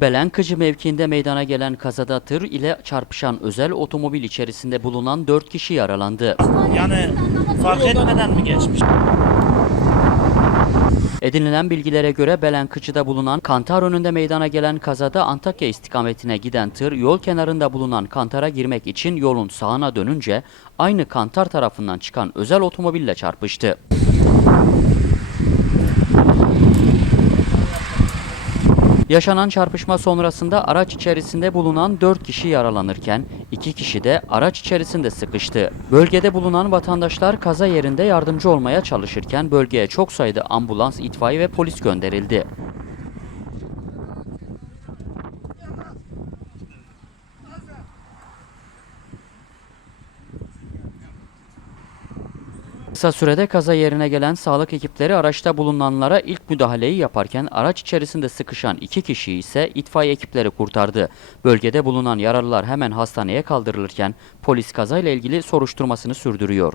Belenkıcı mevkiinde meydana gelen kazada tır ile çarpışan özel otomobil içerisinde bulunan 4 kişi yaralandı. Yani fark etmeden mi geçmiş? Edinilen bilgilere göre Belenkıcı'da bulunan kantar önünde meydana gelen kazada Antakya istikametine giden tır yol kenarında bulunan kantara girmek için yolun sağına dönünce aynı kantar tarafından çıkan özel otomobille çarpıştı. Yaşanan çarpışma sonrasında araç içerisinde bulunan 4 kişi yaralanırken 2 kişi de araç içerisinde sıkıştı. Bölgede bulunan vatandaşlar kaza yerinde yardımcı olmaya çalışırken bölgeye çok sayıda ambulans, itfaiye ve polis gönderildi. Kısa sürede kaza yerine gelen sağlık ekipleri araçta bulunanlara ilk müdahaleyi yaparken araç içerisinde sıkışan iki kişi ise itfaiye ekipleri kurtardı. Bölgede bulunan yaralılar hemen hastaneye kaldırılırken polis kazayla ilgili soruşturmasını sürdürüyor.